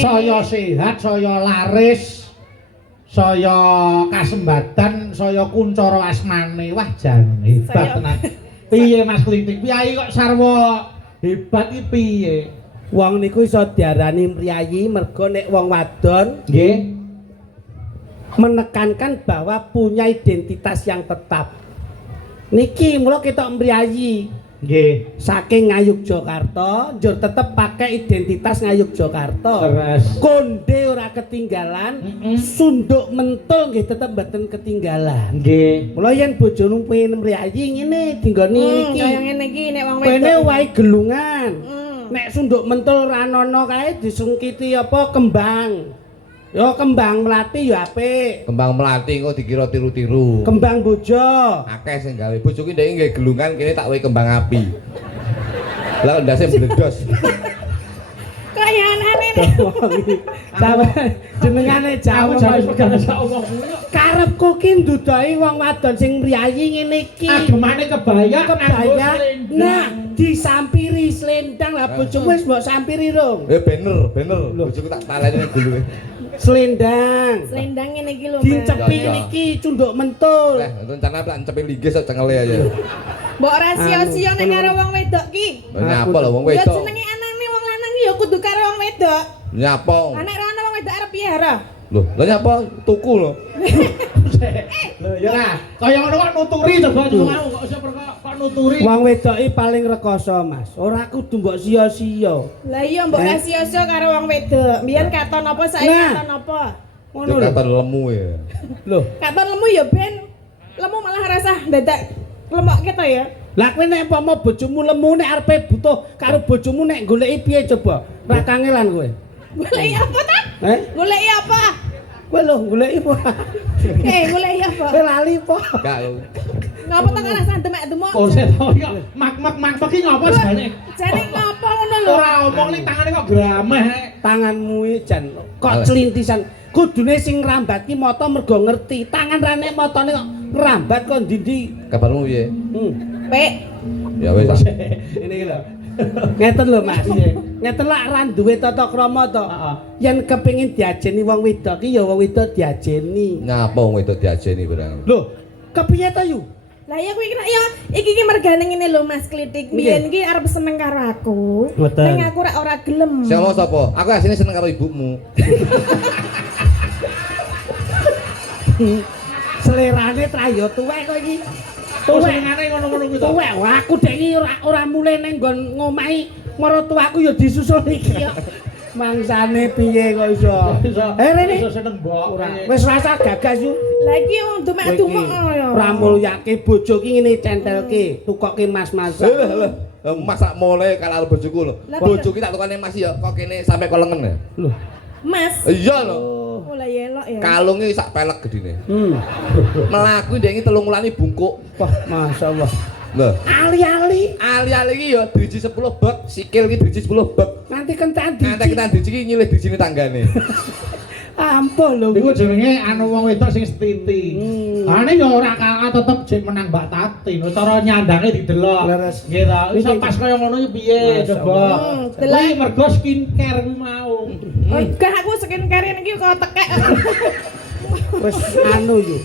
Saya sehat, saya laris, saya kasembatan, saya kuncara asmane. Wah, jan hebat tenan. Piye Mas Klinting? Piyayi kok sarwa hebat iki piye? Wong niku iso diarani mriyayi mergo nek wong wadon nggih menekankan bahwa punya identitas yang tetap. Niki mula ketok mriyayi. Nggih. Saking Ngayogyakarta, njur tetep pakai identitas Ngayogyakarta. Terus konde ora ketinggalan, sunduk mentul nggih tetep mboten ketinggalan. Nggih. Mula yen bojone pengin mriyayi ngene dinggoni niki. Kaya ngene iki nek wong wedok. Kene wae gelungan. Nek sunduk mentul ra ana kae disungkiti apa kembang. Yo kembang melati yo apik. Kembang melati kok dikira tiru-tiru. Kembang bojo. Akeh sing gawe. Bojo ki ndek nggih gelungan kene tak wae kembang api. Lah ndase bledos. Kaya anane nek. Sampe jenengane Jawa pegang sak omong kuwi. Karepku ki ndudohi wong wadon sing mriyayi ngene iki. Agemane kebaya Nah, disampiri slendang lah bojomu wis mbok sampiri rung. Bener. Bojoku tak taleni gulunge. Slendang. Slendang ngene iki lho. Dicepi niki cunduk mentul. Rencana tak cepet linggis sak cengele aja. Mbok rahasia-sia nek karo wong wedok ki. Nyapa lho wong Ya wedok. jenenge anane wong lanang ya kudu karo wong wedok. Nyapa? Nek ora ana wong wedok arep piye hara? Lho, lha nyapa tuku lho. Lho ya lah, kaya ngono kok nuturi coba mau kok iso kok nuturi. Wong wedok iki paling rekoso, Mas. Ora kudu mbok sia-sia. Lah iya mbok rahasia-sia karo wong wedok. Mbiyen katon apa saiki katon apa? Ngono lho. Katon lemu ya. Lho, Katon lemu ya ben lemu malah rasah dadak lemok kita ya. lah kowe nek umpama bojomu lemu nek arepe butuh karo bojomu nek goleki piye coba? Ra kangelan kowe. Goleki apa ta? Goleki apa? Kowe lho goleki apa? Goleki apa? Kowe lali apa? Gak. Ngapa tak rasah demek-demok? Oh, saya mak iki ngopo jane? Jane ngapa ngono lho? Ora omong ning tangane kok grameh. Tanganmu iki jan kok celintisan. Kudune sing ngrambat ki mata mergo ngerti. Tangan ra nek matane kok ngrambat kok ndi-ndi. Kabarmu piye? Pek. Ya wis. Ini iki lho. Ngeten lho Mas. Ngeten lak ra duwe tata krama to. Yen kepengin diajeni wong wedok ki ya wong wedok diajeni. Nyapa wong wedok diajeni barang. Lho, kepiye to yu? Lah ya kuwi kira ya iki ki mergane ngene lho Mas Klitik. Biyen ki arep seneng karo aku. Ning aku ora gelem. Sing ngomong sapa? Aku asline seneng karo ibumu. Selerane trayo tuwek kok iki. Tuwekane ngono-ngono kuwi to. Tuwek aku dek iki ora mulih ning nggon ngomahi maratuwaku ya disusul iki kok. Mangsane piye kok iso? Rene iso seneng mbok. Wis rasa gagas yu. Lah iki wong dumek-dumek ya. Ora mulyake bojo ki ngene centelke, tukoke mas-masan. Lho, masak mole karo bojoku lho. Bojo ki tak tukane Mas ya kok kene sampe kok lengen ya. Lho, Mas. Iya lho. Oh lah ya elok ya. Kalunge sak pelek gedine. Melaku ndek iki 3 wulan bungkuk. Wah, masyaallah. Lho, Ali-ali. ali-ali iki ya driji 10 bek, sikil ki driji 10 bek. Nanti kencan di. Ngantek kita driji ki nyilih drijine tanggane. Ampuh lho. Iku jenenge anu wong wedok sing setiti. Ane ya ora kalah tetep jek menang Mbak Tatin. Cara nyandange didelok. Nggih ta. Iso pas kaya ngono iki piye coba. Kuwi mergo skincare kuwi mau. Enggak aku skincare iki kok tekek. Wis anu yo.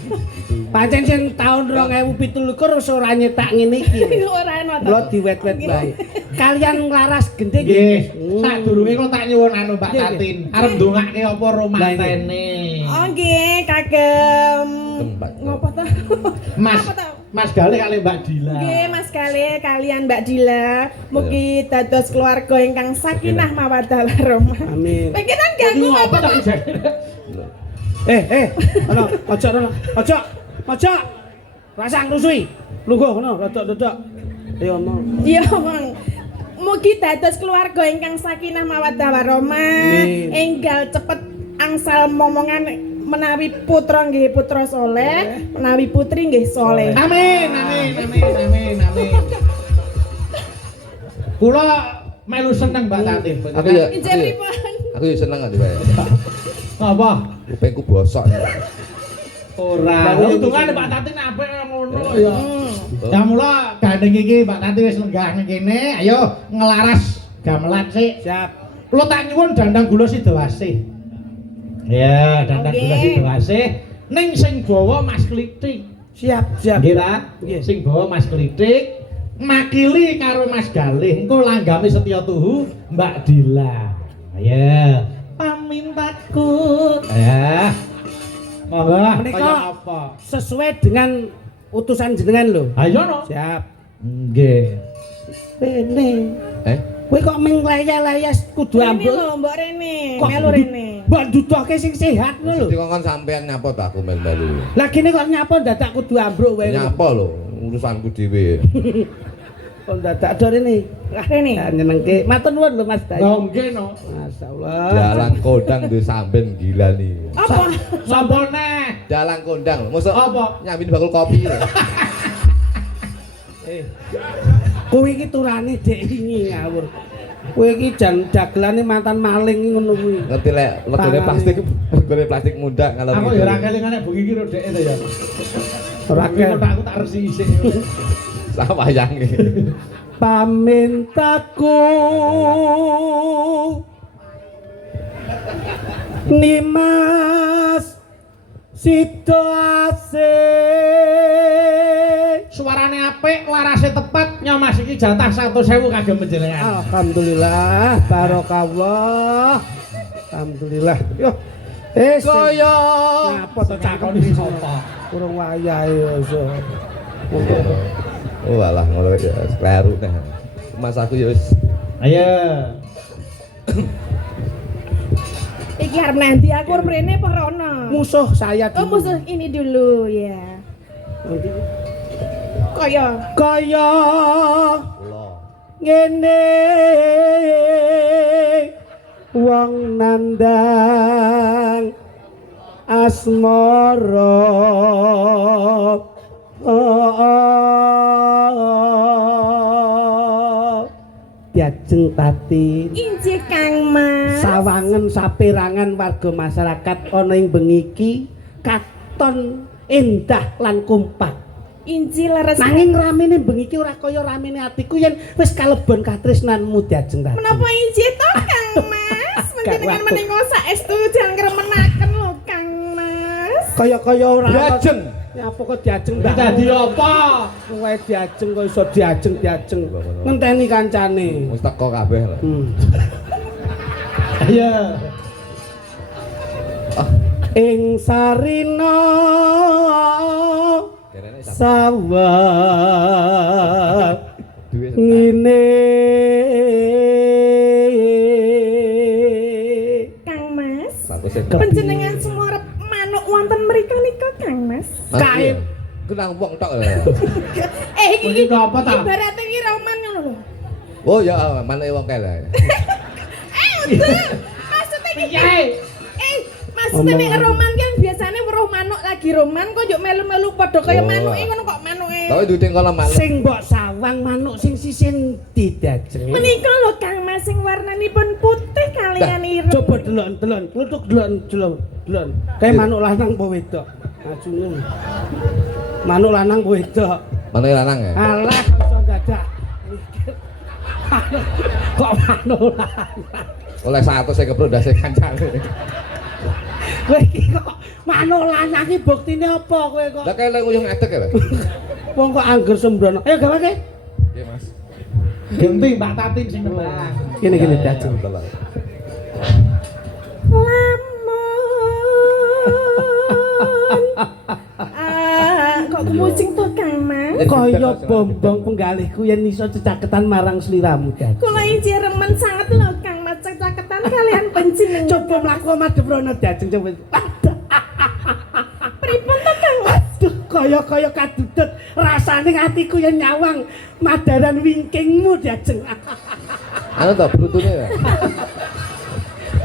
Pancen sing taun 2017 wis ora nyetak ngene iki. Ora ana to. Lo diwet-wet bae. Kalian nglaras gendhe nggih. Sadurunge kok tak nyuwun anu Mbak Tatin. Arep ndongake apa romantene. Oh nggih, kagem. Ngopo to? Mas Galih kali Mbak Dila. Nggih, Mas Galih kalian Mbak Dila. Mugi dados keluarga ingkang sakinah mawaddah warahmah. Amin. Pikiran ganggu apa to? Ono, ojo. Ojo. Rasang rusui. Lungguh ngono, rodok-rodok. Ayo omong. Ya Mang. Mugi dados keluarga ingkang sakinah mawaddah warahmah. Enggal cepet angsal momongan menawi putra nggih putra soleh, menawi putri nggih soleh. Amin. Kula melu seneng Mbak Tati. Aku ya. Injih pripun? Aku ya seneng ati bae. Apa? Kupingku bosok. Ora. Untungane Mbak Tati apik ngono ya. Ya mula gandeng iki Mbak Tati wis lenggah ning kene, ayo ngelaras gamelan sik. Siap. Kula tak nyuwun dandang gula Sidawasih. Ya, dandang gula Sidawasih ning sing bawa Mas Klitik. Siap. Nggih ta? Nggih. Sing bawa Mas Klitik makili karo Mas Galih. Engko langgame setya tuhu Mbak Dila. Ya, pamintaku. Ya. Monggo, Menika kaya apa? sesuai dengan utusan jenengan lho. Ayo no. Siap. Nggih. Rene. Kowe kok menglayas kudu Rene ambruk. lho, Mbok Rene. Kok Melu Rene. Mbok dudoke sing sehat ngono lho. Dikongkon sampean nyapa to aku melu-melu. Lah kene kok nyapa dadak kudu ambruk wae. Nyapa lho urusanku dhewe. Kok dadak do rene. Rene. Lah nyenengke. Matur nuwun lho Mas Dayu. Oh, nggih no. Masyaallah. Jalan kondang duwe samben gila nih. Apa? Sapa neh? Jalan kondang lho. Mosok Apa? nyambin bakul kopi lho. Kowe iki turane dek wingi ngawur. Kowe iki jan dagelane mantan maling ngono kuwi. Ngerti lek legone plastik muda kalau Aku ya ora kelingane bengi iki ro dhek to ya. Ora Aku tak resi isih. sawayange. Pamintaku Nimas Sidawasih. Suarane apik, larase tepat, nyomas iki jatah 100.000 kagem panjenengan. Alhamdulillah, barokallah. Alhamdulillah. Yo. Kaya apa to cakoni sapa? Kurang wayahe yo. oh alah ngono ya kleru teh. Mas aku ya wis Ayo. Iki arep nanti aku arep rene apa rono? Musuh saya Oh, dulu. musuh ini dulu ya. Kaya Kaya kula. ngene wong nandang asmara diajeng tati injih Kang Mas. sawangen saperangan warga masyarakat ana ing bengi iki katon endah lan kompak. Injih leres. Nanging ramene bengi iki ora kaya ramene atiku yen wis kalebon katresnanmu diajeng tadi. Menapa injih to Kang Mas? Panjenengan waduh. menika saestu jangan ngremenaken lho Kang Mas. Kaya-kaya ora Diajeng. Ya apa kok diajeng Mbak? Dadi apa? Kowe diajeng kok iso diajeng. Ngenteni kancane. Wis teko kabeh lho. Ayo. Ing sarina Derene sawah duwe ngene Kang Mas. Panjenengan Panjenengan semua arep manuk wonten mriku nika Kang Mas. kae kenang wong tok lho. Iki Punika apa ta? ibaratnya iki roman ngono lho. Oh ya manuk wong kae lho. Maksudnya iki Piye? maksudnya nek roman kan biasanya weruh manuk lagi roman kok yo melu-melu padha kaya Oh. manuke ngono kok manuke. Tapi duwe kono manuk. sing mbok sawang manuk sing sisin didajeng. Menika lho Kang Mas sing warnanipun putih kalian ireng. Coba delon, kluthuk delon. Kae manuk lanang apa wedok? Maju ngono. Manuk lanang apa wedok? Manuk lanang ya? Alah kok iso dadak. Kok manuk lanang? Oleh 100 saya keprok ndase kancane. Kowe iki kok manuk lanang iki buktine apa kowe kok? Lah kae lek uyung adek ya, Pak. Wong kok angger sembrono. Ayo gawake. Nggih, Mas. Genti Mbak Tatin sing nembang. Gini diajeng. Betul. Kok kemucing to Kang Mas? Kaya bombong penggalihku yen iso cecaketan marang sliramu dadi. Kula injih remen sanget lho Kang Mas caketan kalian panjenengan. Coba mlaku madhep rono diajeng coba. Pripun to Kang Mas? Duh, kaya kadudut rasane atiku yen nyawang madaran wingkingmu diajeng. Anu to brutune ya.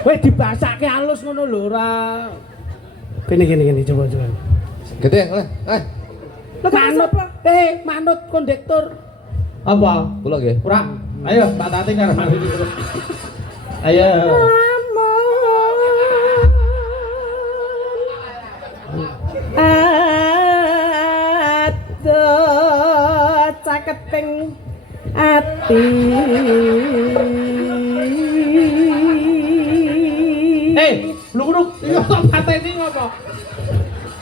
Kowe dibasake alus ngono lho ora. Gini coba. Gede, Manut, manut kondektur. Apa? kula nggih. Ora. Ayo Mbak Tati karo Mas Rudi terus. Ayo. Aduh, caketing ati. Bluk-bluk, iya kok pateni ngopo?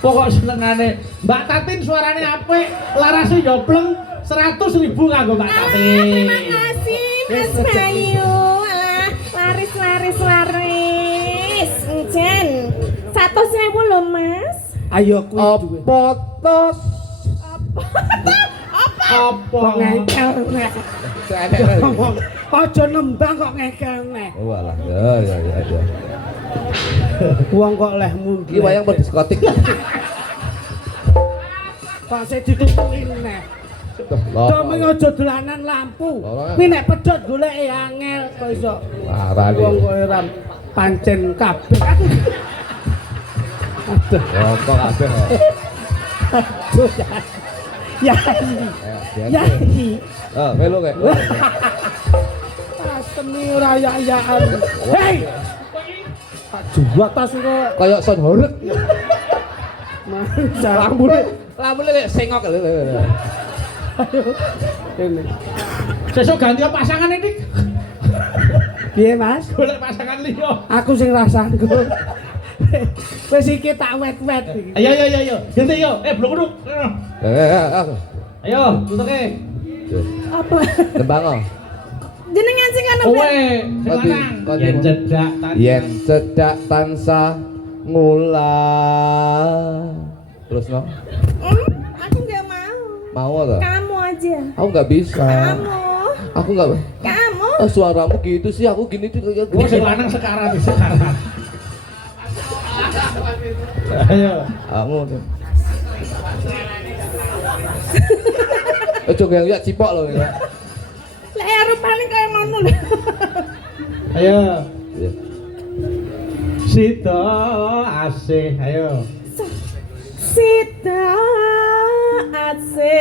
Pokok senengane Mbak Tatin suarane apik, larase yo pleng 100.000 kanggo Mbak Tatin. Terima kasih Mas Bayu. Alah, laris. Encen. 100.000 lho, Mas. Ayo kuwi duwe. Potos. Apa? Kok ngekel nek. Enek. Aja nembang kok ngekel nek. Oh alah, ya. Wong kok lehmu. Iki wayang mau diskotik. Kok sik ditutuki nek. Domeng aja dolanan lampu. Kuwi nek pedhot goleke angel kok iso. Larane. Wong kok ora pancen kabeh. Aduh. Rokok kabeh kok. Aduh. Ya. Oh, melu kek. Seni rayaan. Hei. Tak jual tas kok. Kayak son horeg. Mancar. Lambune kayak sengok lho. Ini. Sesuk ganti pasangan ini. Piye, Mas? Golek pasangan liya. Aku sing rasaku. Wis iki tak wet-wet iki. Ayo. Ganti yo. Bluk-bluk. Ayo, tutuke. Apa? Tembang. Jenengan sing ana, Kowe, Mbak. sing lanang. Yen cedak tansah. Yen cedak tansah ngulah. Terus no? Aku nggak mau. Mau enggak? Kamu aja. Aku nggak bisa. Kamu. Aku nggak. Kamu. Oh, suaramu gitu sih. Aku gini tuh kayak. Gua sing lanang sekarang. Ayo. Kamu. Coba yang lihat cipok loh ya. Lah rupane kaya ngono lho. Ayo. Iya. Sita asih, ayo. Sita asih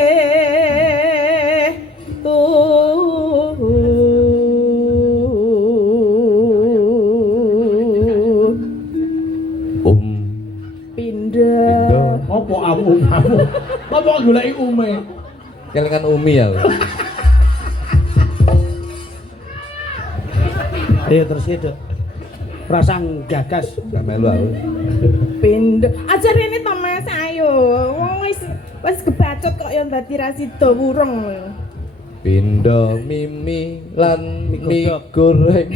pindah. Apa kamu? Apa goleki ume? Kelingan Umi ya. Ayo terus hidup. Prasang gagas. Gak melu aku. Pindah. Aja rene to Mas, ayo. Wong wis kebacut kok ya dadi rasida wurung. Pindo mimi lan mie goreng.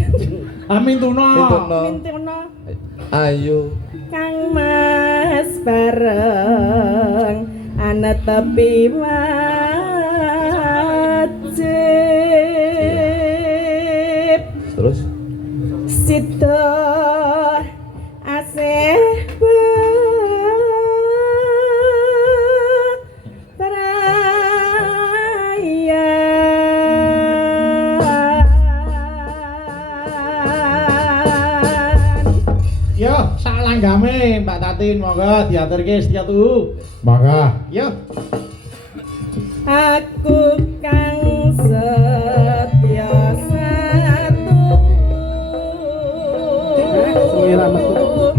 Amin tuno. Mintono. Ayo. Kang Mas bareng ana tepi wajib. Terus Sita asih Yo, sak langgame Mbak Tatin monggo diaturke setia tuhu. Monggo. Yo. Aku kang setya satu Suwira metu.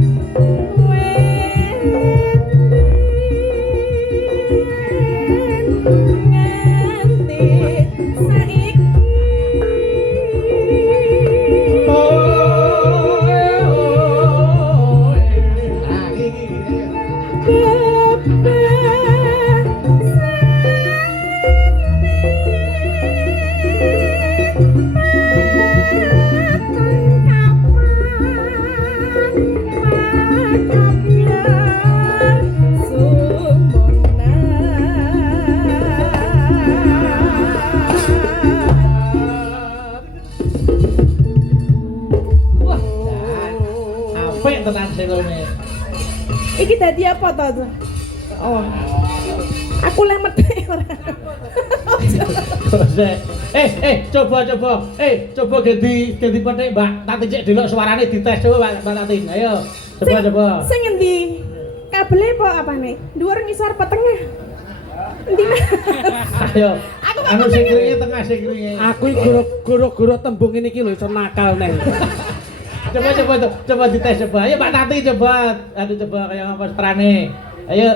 nganti saiki Apik tenan selone. Iki dadi apa to? Oh. Aku lek medhek ora. Coba ganti petik, Mbak. Tati cek delok suarane dites coba Mbak Tati. Ayo. Coba. Sing endi? Kabele apa apane? Dhuwur ngisor apa tengah? Endi? Ayo. Aku kok Anu sing pengen- kringe tengah sing kringe. Aku iki guru-guru tembung ini iki lho iso nakal neng. Coba dites coba. Ayo Mbak Tati coba. Aduh coba kayak apa suarane. Ayo.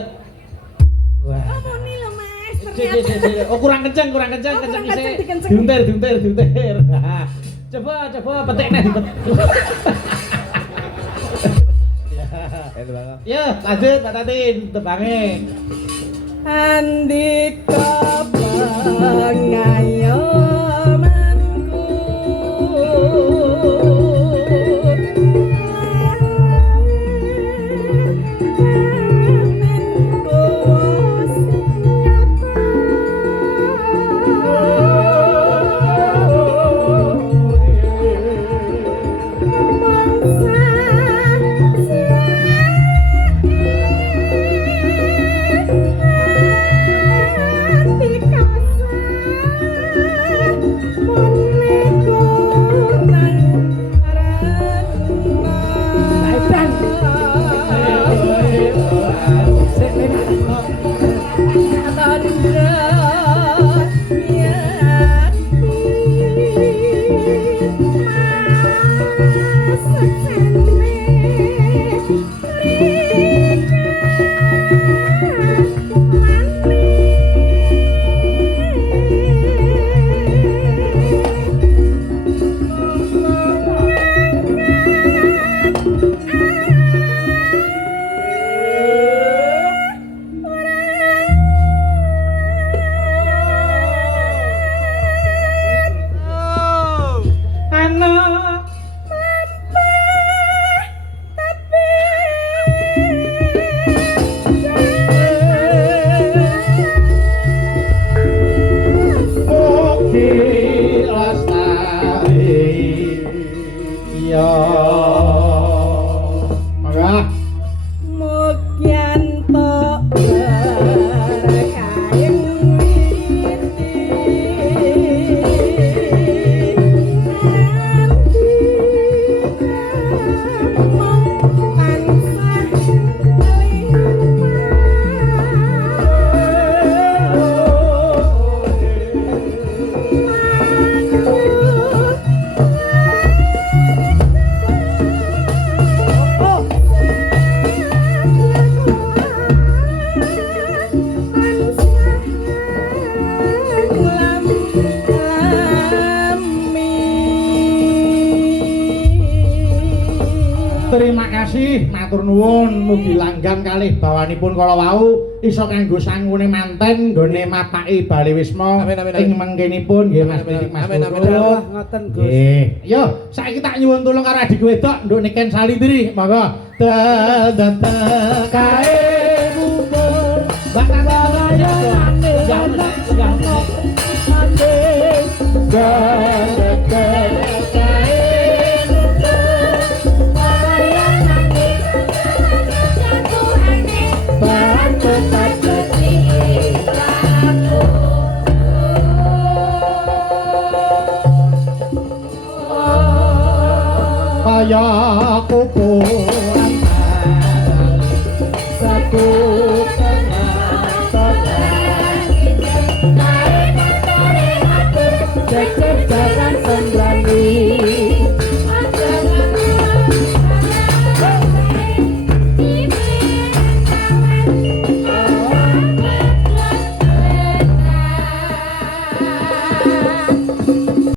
Wah. Apa nih lho Mas? Cek. Ternyata Oh kurang kenceng kurang isih. kenceng, dikenceng. Diuntir. Coba petik nih dipet. Ya, lanjut Mbak Tati tebange. Andika pengayomanku Terima kasih, matur nuwun, mugi langgam kalih bawanipun kala wau iso kanggo sangune manten nggone mapaki Bali Wisma Amin, amin, ing amin. mengkenipun nggih Mas Amin, Titik Mas amin, amin, Purwo. Wah, ngoten Gus. Nggih. Yo, saiki tak nyuwun tulung karo adik wedok nduk niken salindri, monggo. Kae bubur bakal yo kaya kuku